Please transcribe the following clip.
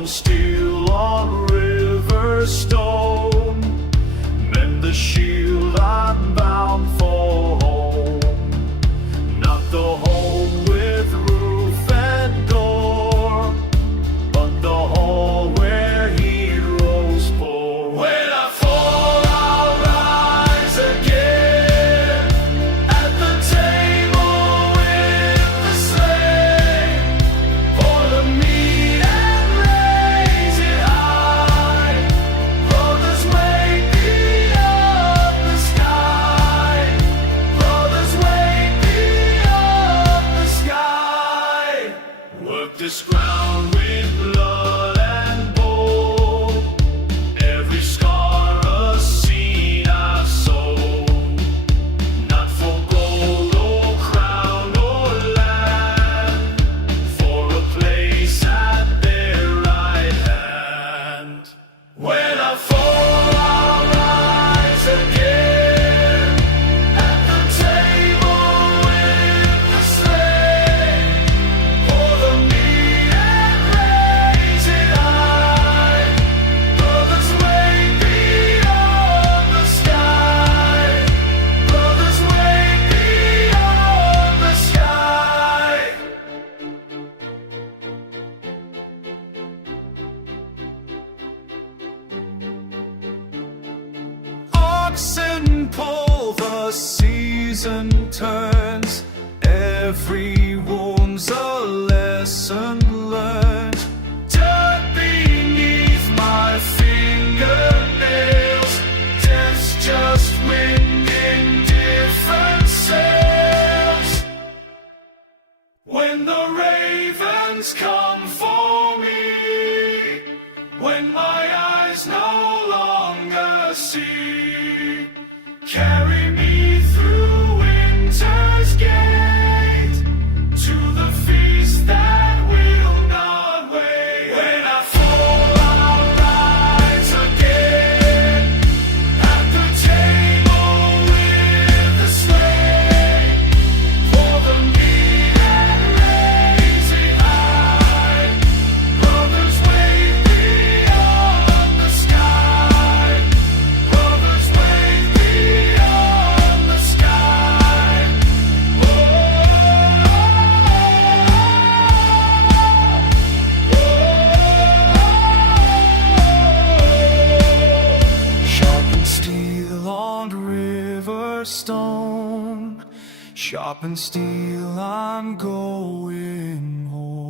Sharpen steel on river stone, mend the shield I'm bound for home. Not the home with roof and door, but the hall where heroes pour. When I fall, I'll rise again at the table with the slain, for the meat and raise it high. Brothers, wait beyond the sky. Brothers, wait beyond the sky. Work this ground with blood and bold. Every scar a seed I've sown. Not for gold or crown or land, for a place at their right hand. When I fall, I'll rise again at the table with the slain, for the meat and raise it high. Brothers, wait beyond the sky. Brothers, wait beyond the sky. Oxen pull, the season turns. Every wound's a lesson learned. Dirt beneath my fingernails. Death's just wind in different sails. When the ravens come for me, when my eyes no longer see, carry me through winter's gate to the feast that will not wait. When I fall, I'll rise again at the table with the slain, for the meat and raise it high. Brothers, wait beyond the sky. Brothers, wait beyond the sky. Sharpen steel on river stone, sharpen steel, I'm going home.